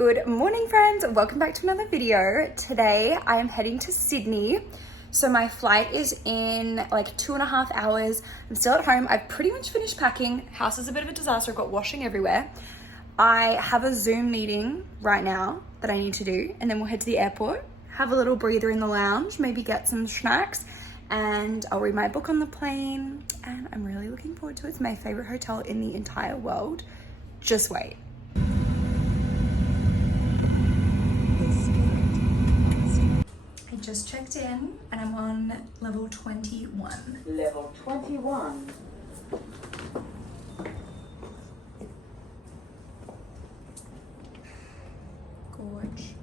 Good morning, friends. Welcome back to another video. Today I am heading to Sydney. So my flight is in like 2.5 hours. I'm still at home. I've pretty much finished packing. House is a bit of a disaster. I've got washing everywhere. I have a Zoom meeting right now that I need to do, and then we'll head to the airport, have a little breather in the lounge, maybe get some snacks, and I'll read my book on the plane. And I'm really looking forward to it. It's my favorite hotel in the entire world. Just wait. I just checked in and I'm on level 21. Level 21. Gorge.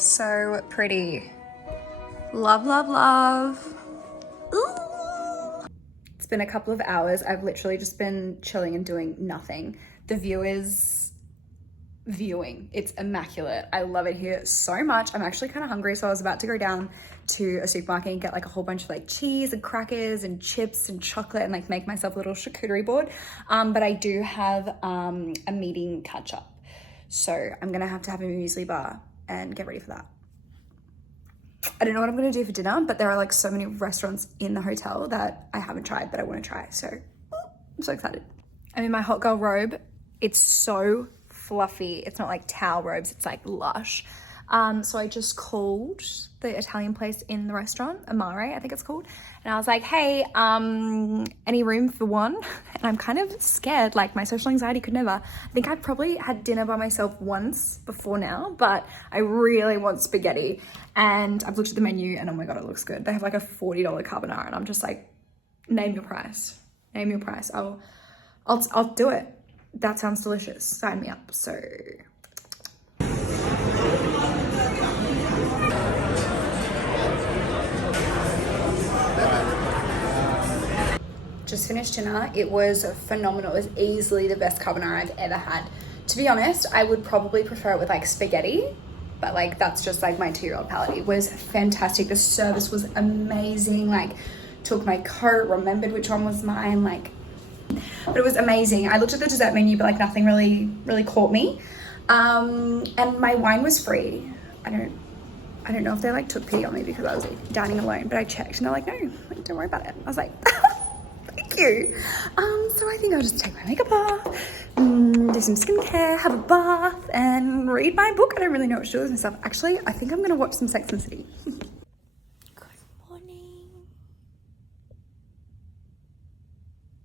So pretty. Love, love, love. Ooh. It's been a couple of hours. I've literally just been chilling and doing nothing. The view is viewing. It's immaculate. I love it here so much. I'm actually kind of hungry, so I was about to go down to a supermarket and get like a whole bunch of like cheese and crackers and chips and chocolate and like make myself a little charcuterie board. But I do have a meeting catch up. So I'm gonna have to have a muesli bar and get ready for that. I don't know what I'm gonna do for dinner, but there are like so many restaurants in the hotel that I haven't tried, but I wanna try. So I'm so excited. I'm in my hot girl robe. It's so fluffy. It's not like towel robes, it's like lush. So I just called the Italian place in the restaurant, Amare, I think it's called. And I was like, hey, any room for one? And I'm kind of scared, like my social anxiety could never. I think I've probably had dinner by myself once before now, but I really want spaghetti. And I've looked at the menu and oh my God, it looks good. They have like a $40 carbonara and I'm just like, name your price. Name your price. I'll do it. That sounds delicious. Sign me up. So just finished dinner. It was phenomenal. It was easily the best carbonara I've ever had. To be honest, I would probably prefer it with like spaghetti, but like that's just like my 2-year-old palate. It was fantastic. The service was amazing. Like took my coat, remembered which one was mine, like, but it was amazing. I looked at the dessert menu, but like nothing really caught me. And my wine was free. I don't know if they like took pity on me because I was like, dining alone, but I checked and they're like, no, like, don't worry about it. I was like, thank you. So I think I'll just take my makeup off, do some skincare, have a bath, and read my book. I don't really know what to do with myself. Actually, I think I'm gonna watch some Sex and the City. Good morning.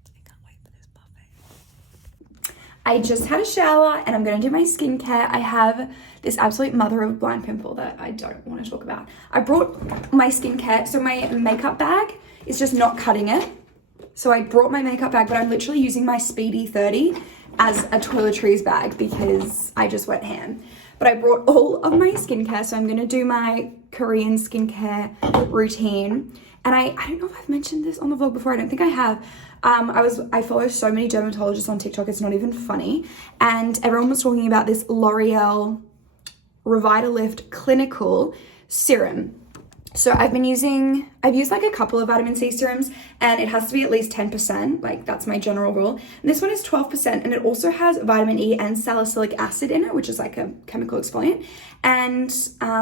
I can't wait for this buffet. I just had a shower and I'm gonna do my skincare. I have this absolute mother of blind pimple that I don't want to talk about. I brought my skincare, so my makeup bag is just not cutting it. So I brought my makeup bag, but I'm literally using my Speedy 30 as a toiletries bag because I just went ham. But I brought all of my skincare, so I'm gonna do my Korean skincare routine. And I don't know if I've mentioned this on the vlog before, I don't think I have. I follow so many dermatologists on TikTok, it's not even funny. And everyone was talking about this L'Oreal Revitalift Clinical Serum. So I've used like a couple of vitamin C serums and it has to be at least 10%, like that's my general rule. And this one is 12% and it also has vitamin E and salicylic acid in it, which is like a chemical exfoliant. And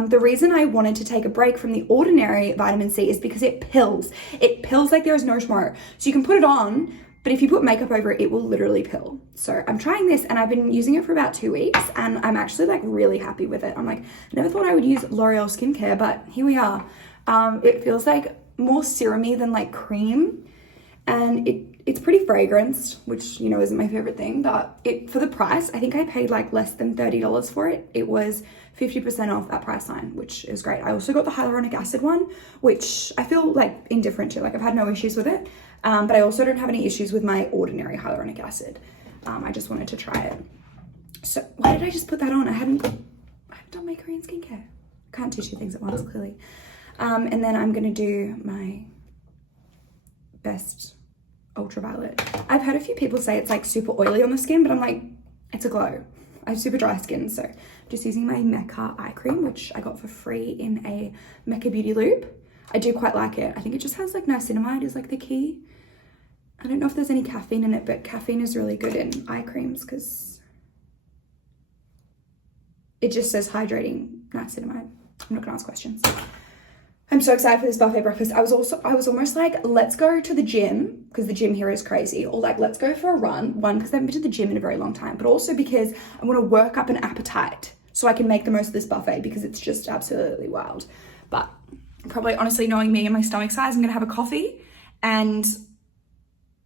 the reason I wanted to take a break from the ordinary vitamin C is because it pills. It pills like there is no tomorrow. So you can put it on, but if you put makeup over it, it will literally pill. So I'm trying this and I've been using it for about 2 weeks and I'm actually like really happy with it. I'm like, I never thought I would use L'Oreal skincare, but here we are. It feels like more serumy than like cream and it's pretty fragranced, which, you know, isn't my favorite thing, but for the price, I think I paid like less than $30 for it. It was 50% off that price line, which is great. I also got the hyaluronic acid one, which I feel like indifferent to, like I've had no issues with it. But I also don't have any issues with my ordinary hyaluronic acid. I just wanted to try it. So why did I just put that on? I haven't done my Korean skincare. I can't do 2 things at once, clearly. And then I'm gonna do my best ultraviolet. I've heard a few people say it's like super oily on the skin, but I'm like, it's a glow. I have super dry skin, so I'm just using my Mecca eye cream, which I got for free in a Mecca Beauty Loop. I do quite like it. I think it just has like niacinamide is like the key. I don't know if there's any caffeine in it, but caffeine is really good in eye creams because it just says hydrating niacinamide. I'm not gonna ask questions. I'm so excited for this buffet breakfast. I was almost like, let's go to the gym because the gym here is crazy, or like, let's go for a run. One, because I haven't been to the gym in a very long time, but also because I want to work up an appetite so I can make the most of this buffet because it's just absolutely wild. But probably, honestly, knowing me and my stomach size, I'm gonna have a coffee and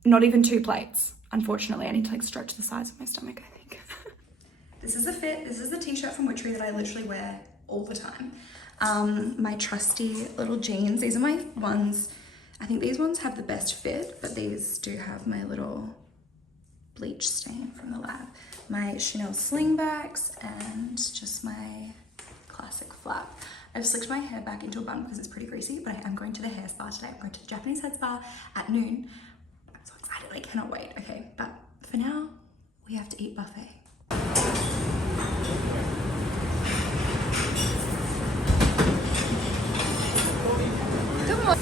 not even 2 plates. Unfortunately, I need to like stretch the size of my stomach, I think. This is the fit. This is the t-shirt from Witchery that I literally wear all the time. My trusty little jeans. These are my ones. I think these ones have the best fit, but these do have my little bleach stain from the lab. My Chanel slingbacks and just my classic flap. I've slicked my hair back into a bun because it's pretty greasy, but I am going to the hair spa today. I'm going to the Japanese head spa at noon. I'm so excited, I cannot wait. Okay, but for now, we have to eat buffet. Good morning.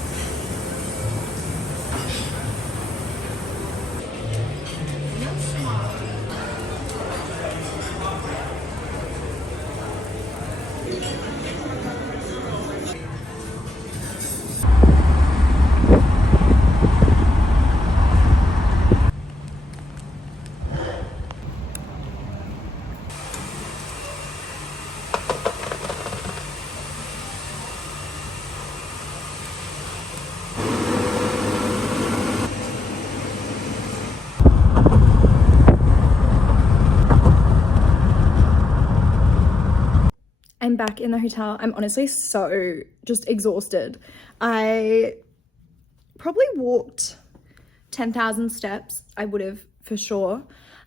I'm back in the hotel. I'm honestly so just exhausted. I probably walked 10,000 steps. I would have for sure.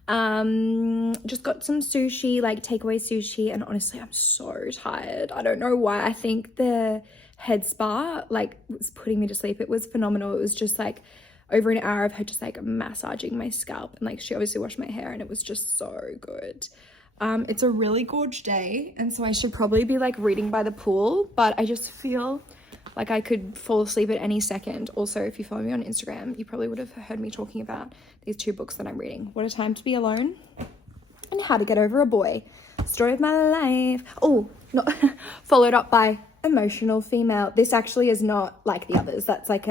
Just got some sushi, like takeaway sushi, and honestly, I'm so tired. I don't know why. I think the head spa like was putting me to sleep. It was phenomenal. It was just like over an hour of her just like massaging my scalp, and like she obviously washed my hair, and it was just so good. It's a really gorgeous day, and so I should probably be like reading by the pool, but I just feel like I could fall asleep at any second. Also, if you follow me on Instagram, you probably would have heard me talking about these 2 books that I'm reading. What a Time to Be Alone and How to Get Over a Boy. Story of my life. Oh, not followed up by Emotional Female. This actually is not like the others. That's like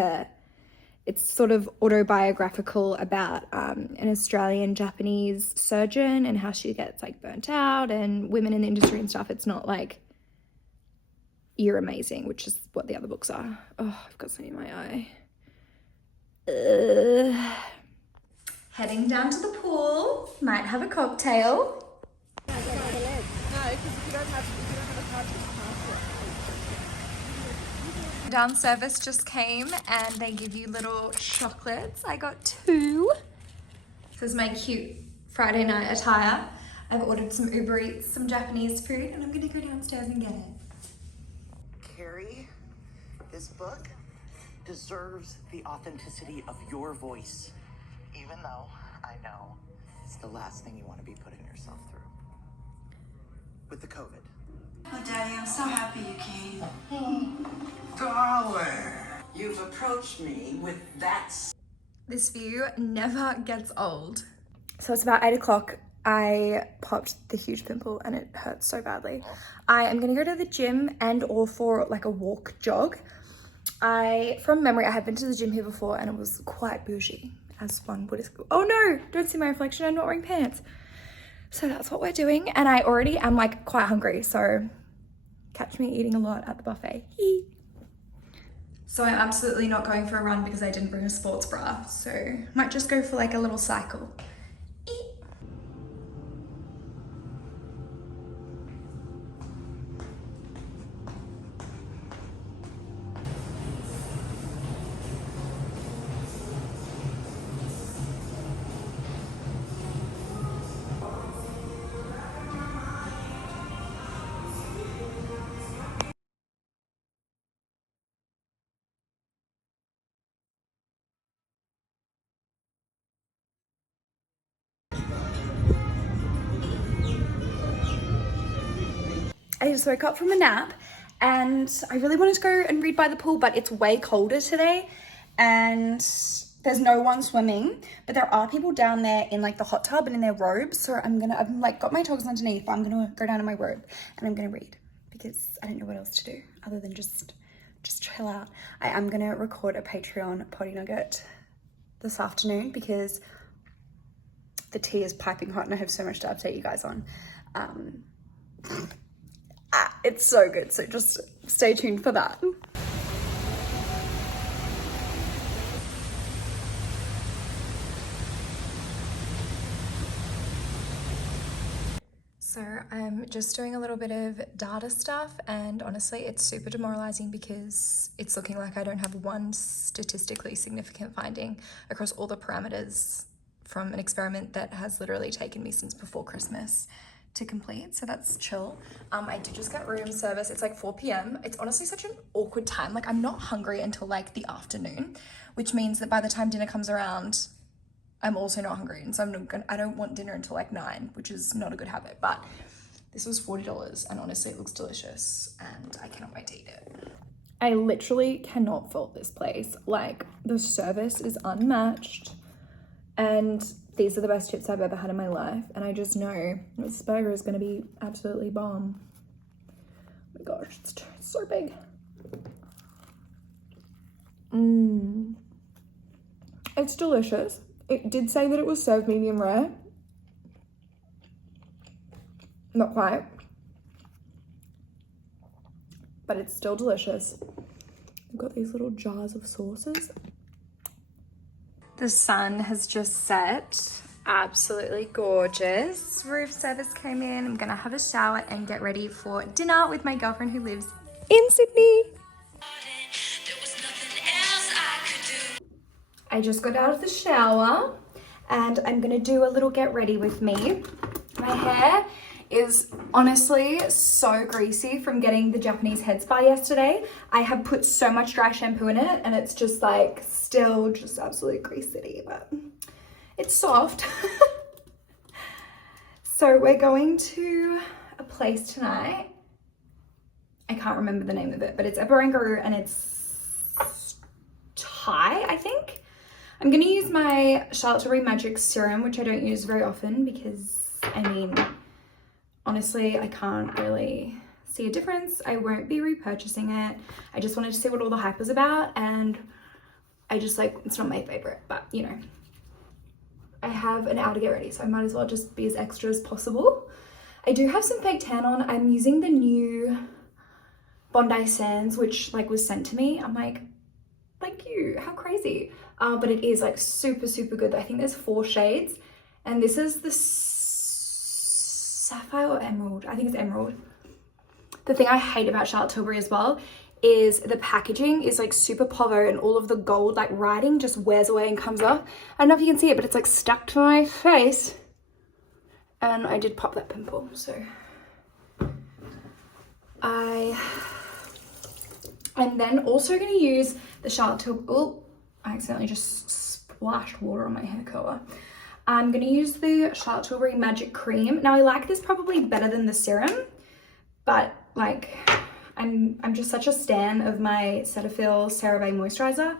it's sort of autobiographical about an Australian Japanese surgeon and how she gets like burnt out and women in the industry and stuff. It's not like You're Amazing, which is what the other books are. Oh, I've got something in my eye. Heading down to the pool. Might have a cocktail. No, because if you don't have a card, you Down service just came and they give you little chocolates. I got 2. This is my cute Friday night attire. I've ordered some Uber Eats, some Japanese food, and I'm gonna go downstairs and get it. Carrie, this book deserves the authenticity of your voice, even though I know it's the last thing you want to be putting yourself through. With the COVID. Oh, Daddy, I'm so happy you came. Darling, you've approached me with that. This view never gets old. So it's about 8 o'clock. I popped the huge pimple and it hurts so badly. I am gonna go to the gym and or for like a walk jog. From memory, I have been to the gym here before and it was quite bougie, as one would. Oh no, don't see my reflection, I'm not wearing pants. So that's what we're doing. And I already am like quite hungry, so catch me eating a lot at the buffet. So I'm absolutely not going for a run because I didn't bring a sports bra. So might just go for like a little cycle. I just woke up from a nap and I really wanted to go and read by the pool, but it's way colder today and there's no one swimming, but there are people down there in like the hot tub and in their robes. So I've like got my togs underneath, but I'm gonna go down in my robe and I'm gonna read because I don't know what else to do other than just chill out. I am gonna record a Patreon potty nugget this afternoon because the tea is piping hot and I have so much to update you guys on. It's so good, so just stay tuned for that. So I'm just doing a little bit of data stuff, and honestly it's super demoralizing because it's looking like I don't have one statistically significant finding across all the parameters from an experiment that has literally taken me since before Christmas to complete, so that's chill. I did just get room service. It's like 4 p.m. It's honestly such an awkward time. Like I'm not hungry until like the afternoon, which means that by the time dinner comes around, I'm also not hungry, and so I don't want dinner until like 9, which is not a good habit, but this was $40 and honestly it looks delicious and I cannot wait to eat it. I literally cannot fault this place. Like the service is unmatched and these are the best chips I've ever had in my life, and I just know this burger is going to be absolutely bomb. Oh my gosh, it's so big. It's delicious. It did say that it was served medium rare. Not quite. But it's still delicious. I've got these little jars of sauces. The sun has just set. Absolutely gorgeous. Roof service came in. I'm gonna have a shower and get ready for dinner with my girlfriend who lives in Sydney. I just got out of the shower and I'm gonna do a little get ready with me. My hair is honestly so greasy from getting the Japanese head spa yesterday. I have put so much dry shampoo in it and it's just like still just absolutely greasy, but it's soft. So we're going to a place tonight. I can't remember the name of it, but it's at Barangaroo and it's Thai, I think. I'm gonna use my Charlotte Tilbury Magic Serum, which I don't use very often because, I mean, honestly, I can't really see a difference. I won't be repurchasing it. I just wanted to see what all the hype was about, and I just like, it's not my favorite, but you know, I have an hour to get ready, so I might as well just be as extra as possible. I do have some fake tan on. I'm using the new Bondi Sands, which like was sent to me. I'm like, thank you, how crazy. But it is like super, super good. I think there's 4 shades, and this is the sapphire or emerald. I think it's emerald. The thing I hate about Charlotte Tilbury as well is the packaging is like super povo, and all of the gold like writing just wears away and comes off. I don't know if you can see it, but it's like stuck to my face, and I did pop that pimple. So I'm then also going to use the Charlotte Tilbury. Oh, I accidentally just splashed water on my hair color. I'm going to use the Charlotte Tilbury Magic Cream. Now I like this probably better than the serum, but like I'm just such a stan of my Cetaphil CeraVe moisturizer.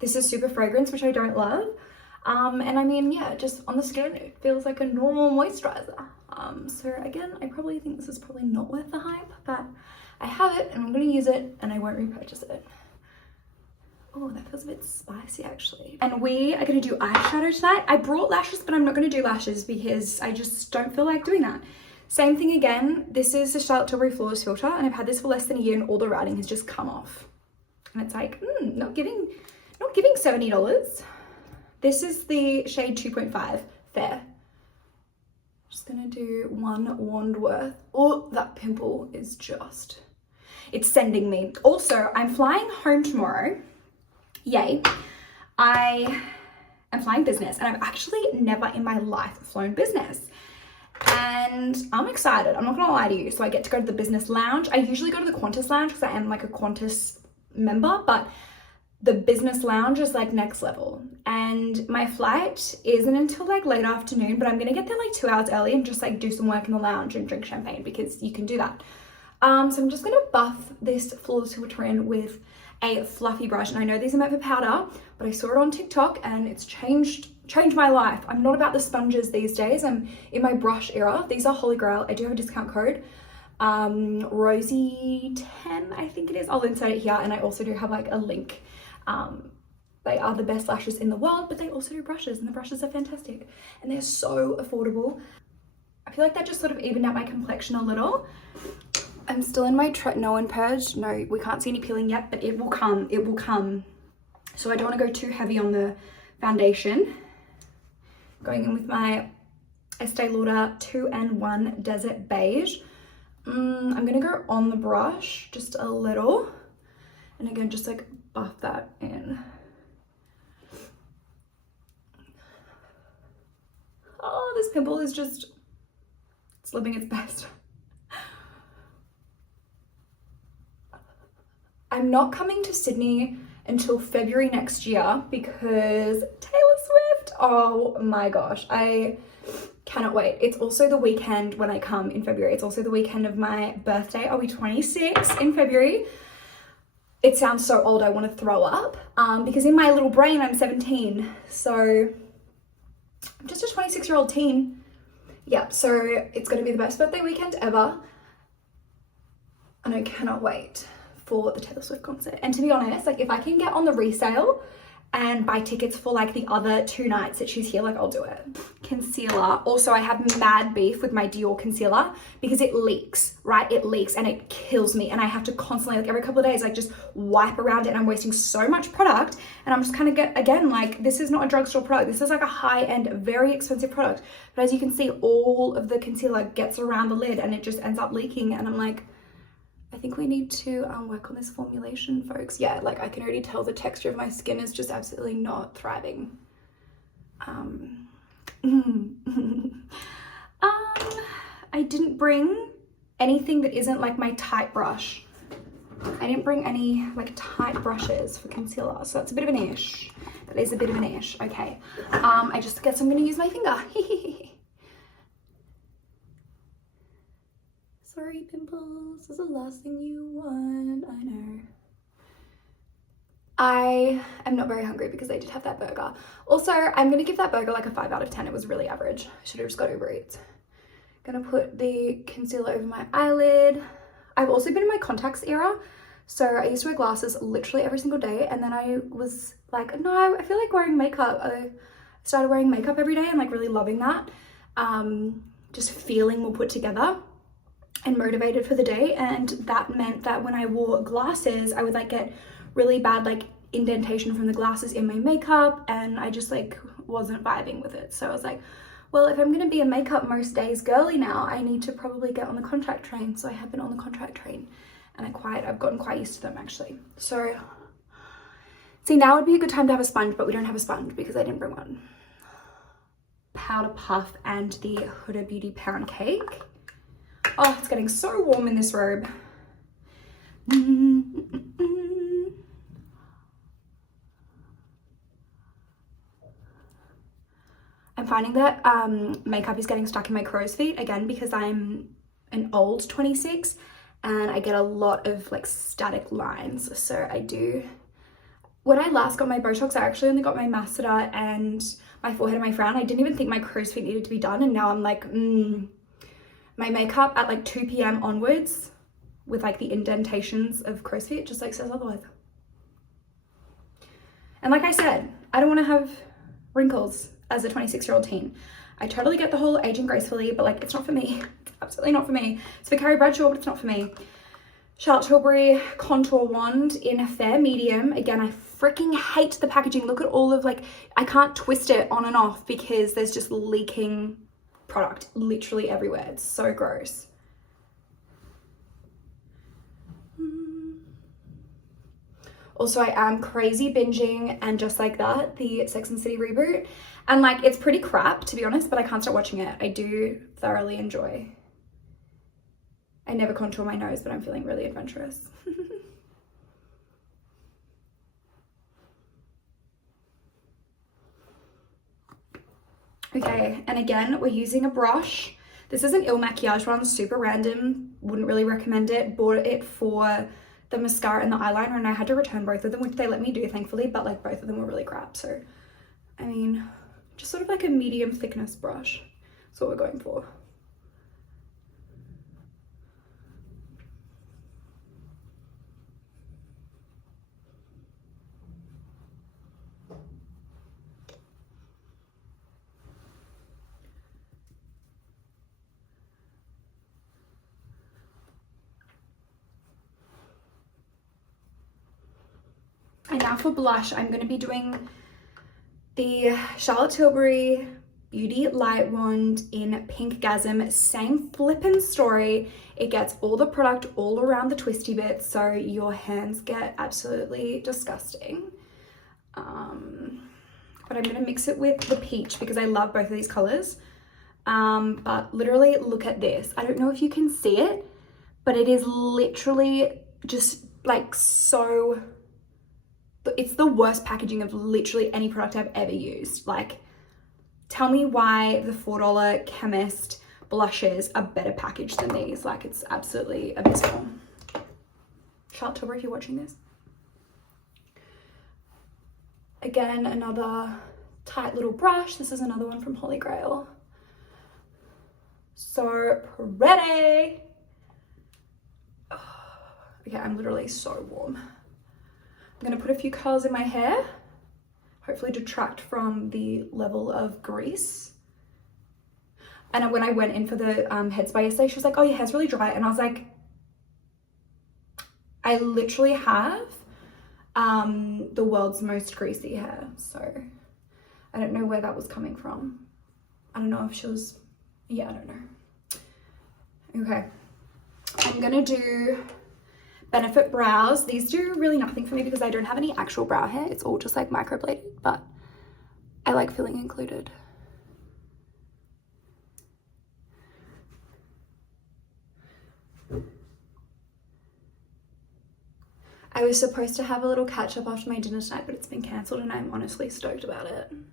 This is super fragrance, which I don't love. And I mean, yeah, just on the skin, it feels like a normal moisturizer. So again, I probably think this is probably not worth the hype, but I have it and I'm going to use it and I won't repurchase it. Oh, that feels a bit spicy actually. And we are going to do eyeshadow tonight. I brought lashes, but I'm not going to do lashes because I just don't feel like doing that. Same thing again. This is the Charlotte Tilbury Flawless Filter, and I've had this for less than a year and all the writing has just come off. And it's like, not giving $70. This is the shade 2.5 Fair. Just gonna do one wand worth. Oh, that pimple is just, it's sending me. Also, I'm flying home tomorrow. Yay. I am flying business, and I've actually never in my life flown business. And I'm excited, I'm not gonna lie to you. So I get to go to the business lounge. I usually go to the Qantas lounge because I am like a Qantas member, but the business lounge is like next level. And my flight isn't until like late afternoon, but I'm gonna get there like 2 hours early and just like do some work in the lounge and drink champagne because you can do that. So I'm just gonna buff this flawless filter in with a fluffy brush. And I know these are meant for powder, but I saw it on TikTok and it's changed my life. I'm not about the sponges these days. I'm in my brush era. These are Holy Grail. I do have a discount code. Rosie10, I think it is. I'll insert it here. And I also do have like a link. They are the best lashes in the world, but they also do brushes, and the brushes are fantastic. And they're so affordable. I feel like that just sort of evened out my complexion a little. I'm still in my tretinoin purge. No, we can't see any peeling yet, but it will come. It will come. So I don't want to go too heavy on the foundation. Going in with my Estee Lauder 2-in-1 Desert Beige. I'm going to go on the brush just a little. And again, just like buff that in. Oh, this pimple is just, it's living its best. I'm not coming to Sydney until February next year because Taylor Swift, oh my gosh, I cannot wait. It's also the weekend when I come in February. It's also the weekend of my birthday. I'll be 26 in February. It sounds so old, I want to throw up because in my little brain, I'm 17. So I'm just a 26-year-old teen. Yeah, so it's going to be the best birthday weekend ever. And I cannot wait for the Taylor Swift concert. And to be honest, like if I can get on the resale and buy tickets for like the other 2 nights that she's here, like I'll do it. Concealer. Also, I have mad beef with my Dior concealer because it leaks, right? It leaks and it kills me. And I have to constantly, like every couple of days, like just wipe around it, and I'm wasting so much product. And I'm just kind of again, like this is not a drugstore product. This is like a high-end, very expensive product. But as you can see, all of the concealer gets around the lid and it just ends up leaking. And I'm like, I think we need to work on this formulation, folks. Yeah, like I can already tell the texture of my skin is just absolutely not thriving. I didn't bring anything that isn't like my tight brush. I didn't bring any like tight brushes for concealer, so that's a bit of an ish. That is a bit of an ish. Okay, I just guess I'm gonna use my finger. Sorry, pimples, this is the last thing you want, I know. I am not very hungry because I did have that burger. Also, I'm gonna give that burger like a 5 out of 10. It was really average. I should have just got Uber Eats. Gonna put the concealer over my eyelid. I've also been in my contacts era. So I used to wear glasses literally every single day. And then I was like, no, I feel like wearing makeup. I started wearing makeup every day and like really loving that. Just feeling more put together and motivated for the day. And that meant that when I wore glasses, I would like get really bad like indentation from the glasses in my makeup, and I just like wasn't vibing with it. So I was like, well, if I'm gonna be a makeup most days girly now, I need to probably get on the contact train. So I have been on the contact train, and I've gotten quite used to them actually. So see, now would be a good time to have a sponge, but we don't have a sponge because I didn't bring one. Powder puff and the Huda Beauty pound cake. Oh, it's getting so warm in this robe. I'm finding that makeup is getting stuck in my crow's feet again because I'm an old 26 and I get a lot of like static lines. So I do, when I last got my Botox, I actually only got my masseter and my forehead and my frown. I didn't even think my crow's feet needed to be done, and now I'm like, my makeup at like 2 p.m. onwards with like the indentations of crow's feet just like says otherwise. And like I said, I don't want to have wrinkles as a 26-year-old teen. I totally get the whole aging gracefully, but like it's not for me. It's absolutely not for me. It's for Carrie Bradshaw, but it's not for me. Charlotte Tilbury contour wand in a fair medium. Again, I freaking hate the packaging. Look at all of like, I can't twist it on and off because there's just leaking product literally everywhere. It's so gross. Also, I am crazy binging and just like that, the Sex and the City reboot. And like, it's pretty crap to be honest, but I can't stop watching it. I do thoroughly enjoy. I never contour my nose, but I'm feeling really adventurous. Okay, and again, we're using a brush. This is an Il Makiage one, super random wouldn't really recommend it. Bought it for the mascara and the eyeliner, and I had to return both of them, which they let me do, thankfully, but like both of them were really crap. So, I mean, just sort of like a medium thickness brush. That's what we're going for. And now for blush, I'm going to be doing the Charlotte Tilbury Beauty Light Wand in Pink Gasm. Same flippin' story. It gets all the product all around the twisty bits, so your hands get absolutely disgusting. But I'm going to mix it with the peach because I love both of these colors. But literally, look at this. I don't know if you can see it, but it is literally just like so... It's the worst packaging of literally any product I've ever used. Like, tell me why the $4 Chemist blushes are better packaged than these. Like, it's absolutely abysmal. Charlotte Tilbury, if you're watching this. Again, another tight little brush. This is another one from Holy Grail. So pretty. Okay, I'm literally so warm. I'm going to put a few curls in my hair, hopefully detract from the level of grease. And when I went in for the head spa yesterday, she was like, oh, your hair's really dry. And I was like, I literally have the world's most greasy hair. So I don't know where that was coming from. I don't know if she was, yeah, I don't know. Okay, I'm going to do Benefit brows. These do really nothing for me because I don't have any actual brow hair. It's all just like microbladed, but I like feeling included. I was supposed to have a little catch up after my dinner tonight, but it's been cancelled and I'm honestly stoked about it. I'm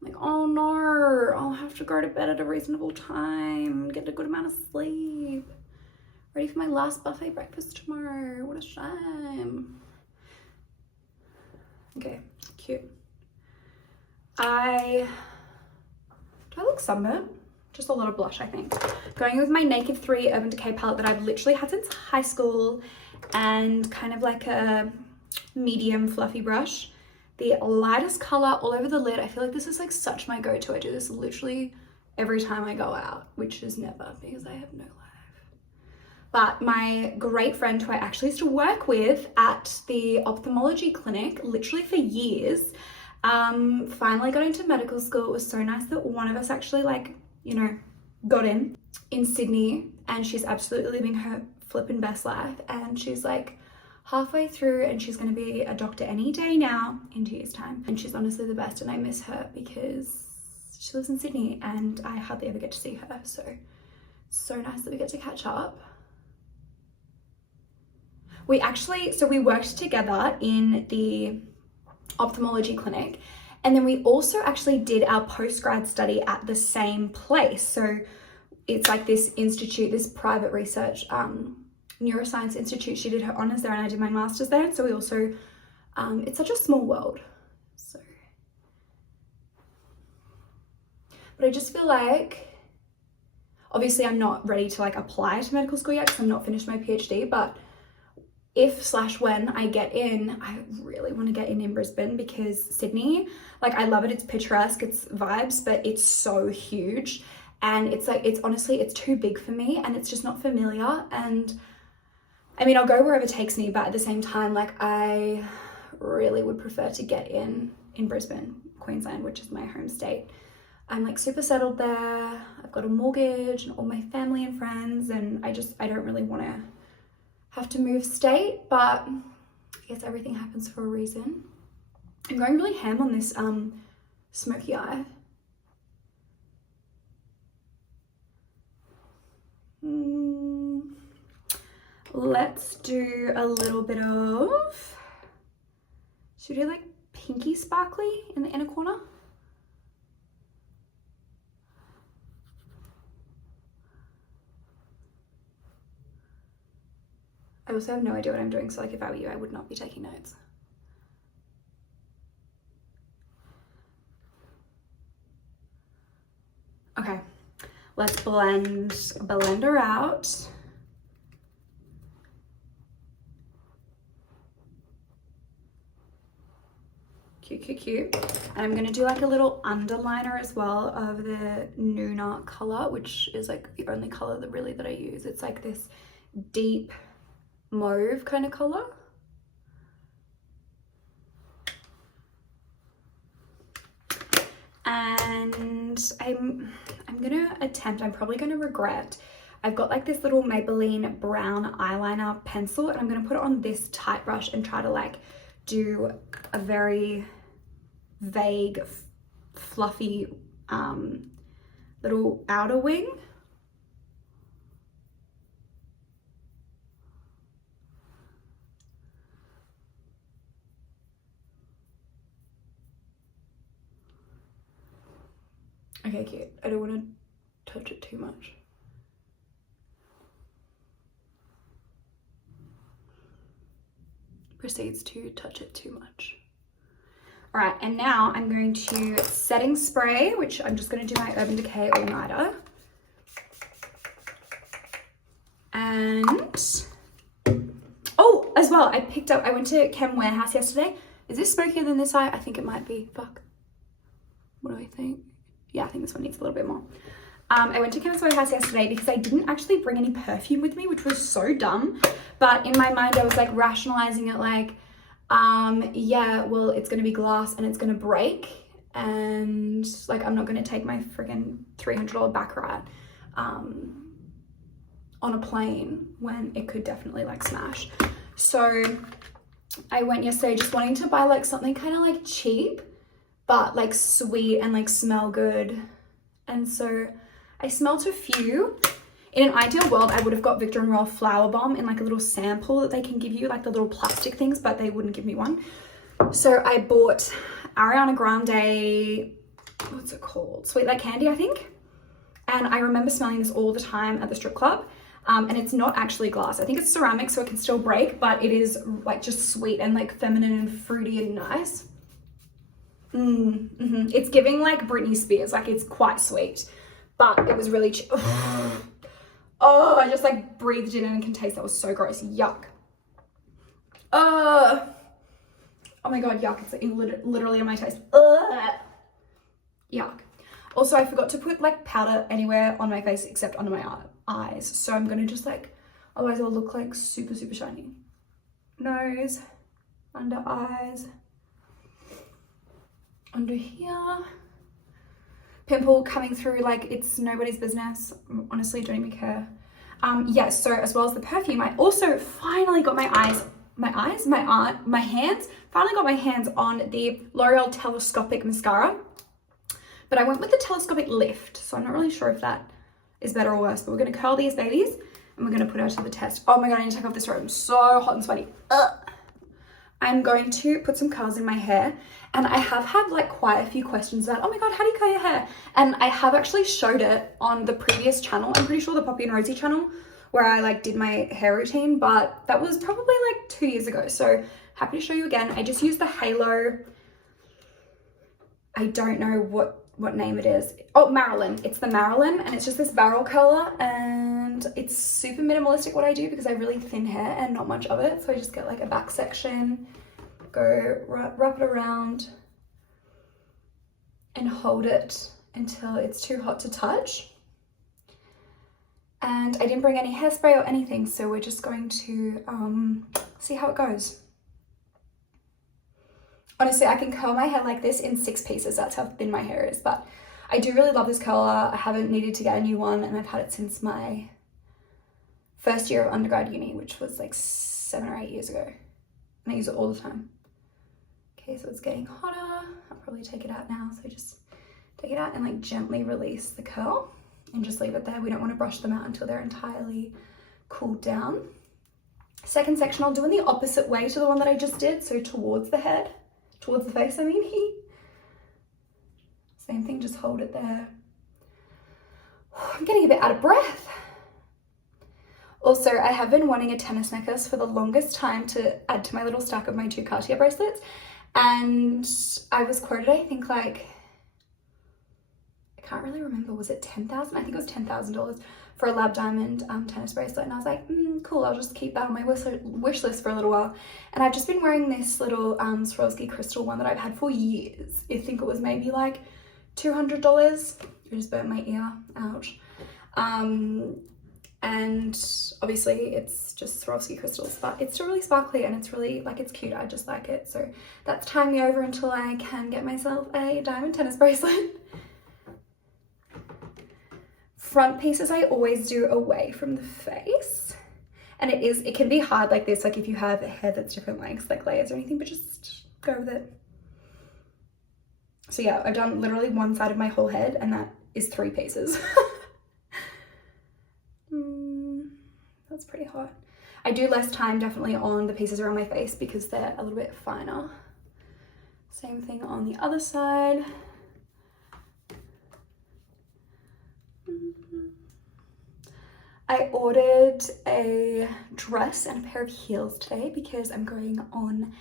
like, oh no, I'll have to go to bed at a reasonable time, get a good amount of sleep. Ready for my last buffet breakfast tomorrow. What a shame. Okay, cute. Do I look sunburnt? Just a lot of blush, I think. Going with my Naked 3 Urban Decay palette that I've literally had since high school, and kind of like a medium fluffy brush. The lightest color all over the lid. I feel like this is like such my go-to. I do this literally every time I go out, which is never because I have no life. But my great friend who I actually used to work with at the ophthalmology clinic, literally for years, finally got into medical school. It was so nice that one of us actually, like, you know, got in Sydney, and she's absolutely living her flippin' best life. And she's like halfway through and she's going to be a doctor any day now in 2 years' time. And she's honestly the best, and I miss her because she lives in Sydney and I hardly ever get to see her. So nice that we get to catch up. We worked together in the ophthalmology clinic, and then we also actually did our post-grad study at the same place. So it's like this institute, this private research neuroscience institute. She did her honors there and I did my master's there. So we also, it's such a small world. So, but I just feel like, obviously I'm not ready to like apply to medical school yet because I'm not finished my PhD, but if/when I get in, I really want to get in Brisbane, because Sydney, like, I love it. It's picturesque, it's vibes, but it's so huge. And it's like, it's honestly, it's too big for me and it's just not familiar. And I mean, I'll go wherever it takes me, but at the same time, like, I really would prefer to get in Brisbane, Queensland, which is my home state. I'm like super settled there. I've got a mortgage and all my family and friends, and I don't really want to have to move state, but I guess everything happens for a reason. I'm going really ham on this smoky eye. Let's do a little bit of, should we do like pinky sparkly in the inner corner? I also have no idea what I'm doing, so like if I were you, I would not be taking notes. Okay, let's blend her out. Cute. And I'm gonna do like a little underliner as well of the Nuna color, which is like the only color that I use. It's like this deep mauve kind of color. And I'm gonna attempt, I'm probably gonna regret, I've got like this little Maybelline brown eyeliner pencil, and I'm gonna put it on this tight brush and try to like do a very vague, fluffy little outer wing. Okay, cute. I don't want to touch it too much. Proceeds to touch it too much. All right, and now I'm going to setting spray, which I'm just going to do my Urban Decay All Nighter. And, oh, as well, I went to Chem Warehouse yesterday. Is this smokier than this eye? I think it might be. Fuck. What do I think? Yeah, I think this one needs a little bit more. I went to Chemist Warehouse yesterday because I didn't actually bring any perfume with me, which was so dumb. But in my mind, I was like rationalizing it like, yeah, well, it's going to be glass and it's going to break. And like, I'm not going to take my friggin' $300 Baccarat on a plane when it could definitely like smash. So I went yesterday just wanting to buy like something kind of like cheap, but like sweet and like smell good. And so I smelled a few. In an ideal world, I would have got Victor & Rolf Flower Bomb in like a little sample that they can give you, like the little plastic things, but they wouldn't give me one. So I bought Ariana Grande, what's it called? Sweet Like Candy, I think. And I remember smelling this all the time at the strip club. And it's not actually glass. I think it's ceramic, so it can still break, but it is like just sweet and like feminine and fruity and nice. It's giving like Britney Spears, like it's quite sweet, but it was really oh, I just like breathed it in and can taste. That was so gross. Yuck. Oh my god, yuck. It's like literally on my taste. Yuck. Also, I forgot to put like powder anywhere on my face except under my eyes, so I'm gonna just like, otherwise it'll look like super shiny. Nose, under eyes, under here. Pimple coming through like it's nobody's business. Honestly, don't even care. Yes, so as well as the perfume, I also finally got my hands on the L'Oreal Telescopic Mascara. But I went with the Telescopic Lift, so I'm not really sure if that is better or worse, but we're gonna curl these babies and we're gonna put her to the test. Oh my god, I need to take off this robe. I'm so hot and sweaty. I'm going to put some curls in my hair, and I have had like quite a few questions about, oh my god, how do you curl your hair? And I have actually showed it on the previous channel. I'm pretty sure the Poppy and Rosie channel, where I like did my hair routine, but that was probably like 2 years ago. So happy to show you again. I just used the Halo. I don't know what name it is. Oh, Marilyn. It's the Marilyn, and it's just this barrel curler, and it's super minimalistic what I do because I have really thin hair and not much of it. So I just get like a back section, go wrap it around and hold it until it's too hot to touch. And I didn't bring any hairspray or anything, so we're just going to see how it goes. Honestly, I can curl my hair like this in 6 pieces. That's how thin my hair is. But I do really love this curler. I haven't needed to get a new one, and I've had it since my first year of undergrad uni, which was like 7 or 8 years ago. And I use it all the time. Okay, so it's getting hotter. I'll probably take it out now. So just take it out and like gently release the curl and just leave it there. We don't want to brush them out until they're entirely cooled down. Second section, I'll do in the opposite way to the one that I just did. So towards the head. Towards the face, I mean. Same thing, just hold it there. I'm getting a bit out of breath. Also, I have been wanting a tennis necklace for the longest time to add to my little stack of my 2 Cartier bracelets. And I was quoted, I think like, I can't really remember, was it 10,000? I think it was $10,000 for a lab diamond tennis bracelet. And I was like, cool, I'll just keep that on my wish list for a little while. And I've just been wearing this little Swarovski crystal one that I've had for years. I think it was maybe like $200. I just burnt my ear, ouch. And obviously it's just Swarovski crystals, but it's still really sparkly and it's really, like, it's cute. I just like it. So that's tying me over until I can get myself a diamond tennis bracelet. Front pieces I always do away from the face. And it can be hard like this, like if you have hair that's different lengths, like layers or anything, but just go with it. So yeah, I've done literally one side of my whole head and that is 3 pieces. That's pretty hot. I do less time definitely on the pieces around my face because they're a little bit finer. Same thing on the other side. I ordered a dress and a pair of heels today because I'm going on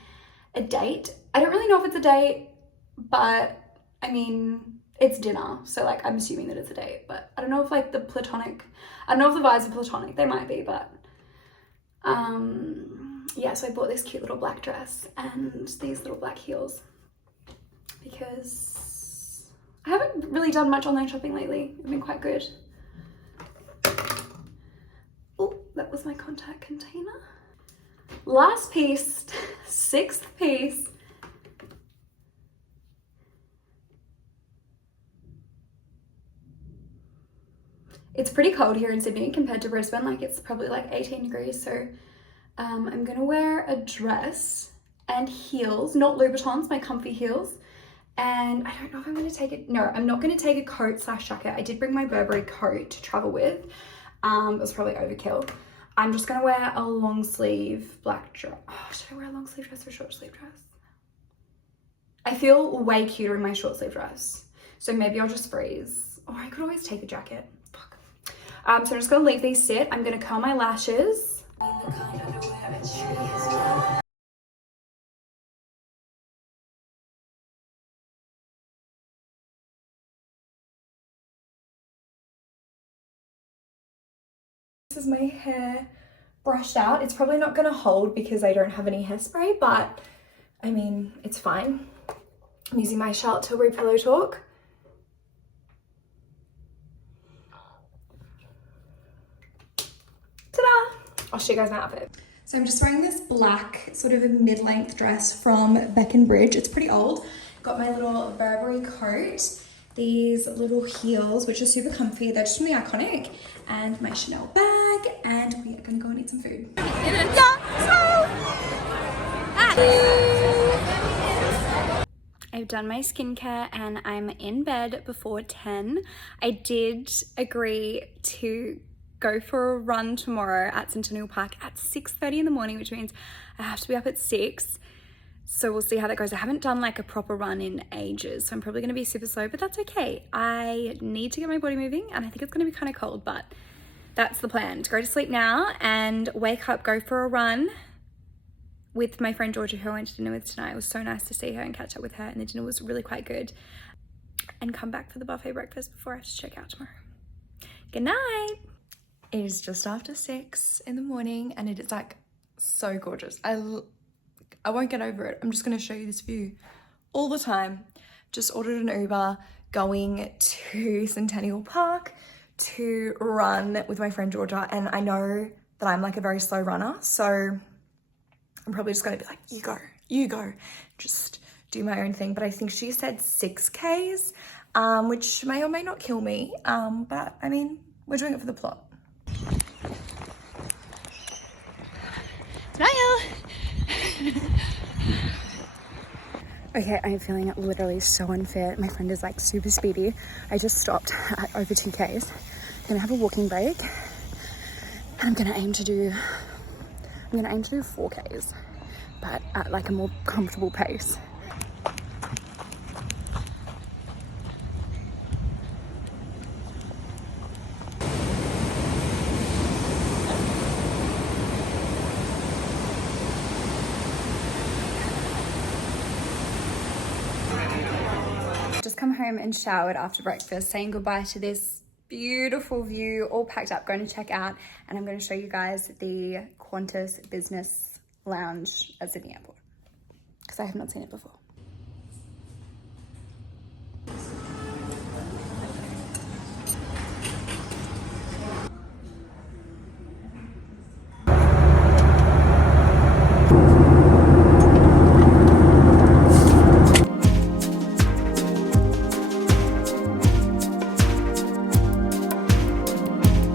a date. I don't really know if it's a date, but I mean, it's dinner. So like, I'm assuming that it's a date, but I don't know if like I don't know if the vibes are platonic. They might be, but yeah, so I bought this cute little black dress and these little black heels because I haven't really done much online shopping lately. I've been quite good. Oh, that was my contact container. Last piece, 6th piece. It's pretty cold here in Sydney compared to Brisbane, like it's probably like 18 degrees. So I'm gonna wear a dress and heels, not Louboutins, my comfy heels. And I don't know if I'm gonna take it. No, I'm not gonna take a coat / jacket. I did bring my Burberry coat to travel with. It was probably overkill. I'm just gonna wear a long sleeve black dress. Oh, should I wear a long sleeve dress or a short sleeve dress? I feel way cuter in my short sleeve dress. So maybe I'll just freeze. Or I could always take a jacket. Fuck. So I'm just gonna leave these sit. I'm gonna curl my lashes. This is my hair brushed out. It's probably not gonna hold because I don't have any hairspray, but I mean, it's fine. I'm using my Charlotte Tilbury Pillow Talk. Ta-da! I'll show you guys my outfit. So I'm just wearing this black sort of a mid-length dress from Beckenbridge. It's pretty old. Got my little Burberry coat, these little heels, which are super comfy. They're just from the Iconic, and my Chanel bag, and we are gonna go and eat some food. I've done my skincare and I'm in bed before 10. I did agree to go for a run tomorrow at Centennial Park at 6:30 in the morning, which means I have to be up at 6. So we'll see how that goes. I haven't done like a proper run in ages, so I'm probably gonna be super slow, but that's okay. I need to get my body moving and I think it's gonna be kind of cold, but that's the plan, to go to sleep now and wake up, go for a run with my friend Georgia, who I went to dinner with tonight. It was so nice to see her and catch up with her, and the dinner was really quite good. And come back for the buffet breakfast before I have to check out tomorrow. Good night. It is just after 6 in the morning and it is like so gorgeous. I won't get over it. I'm just gonna show you this view all the time. Just ordered an Uber going to Centennial Park to run with my friend Georgia, and I know that I'm like a very slow runner, so I'm probably just gonna be like, you go, just do my own thing. But I think she said 6Ks, which may or may not kill me, but I mean, we're doing it for the plot. Smile! Okay, I'm feeling literally so unfair. My friend is like super speedy. I just stopped at over 2Ks. I'm gonna have a walking break and I'm gonna aim to do 4Ks, but at like a more comfortable pace. just come home and showered after breakfast, saying goodbye to this beautiful view, all packed up, going to check out. And I'm going to show you guys the Qantas Business Lounge at Sydney Airport because I have not seen it before.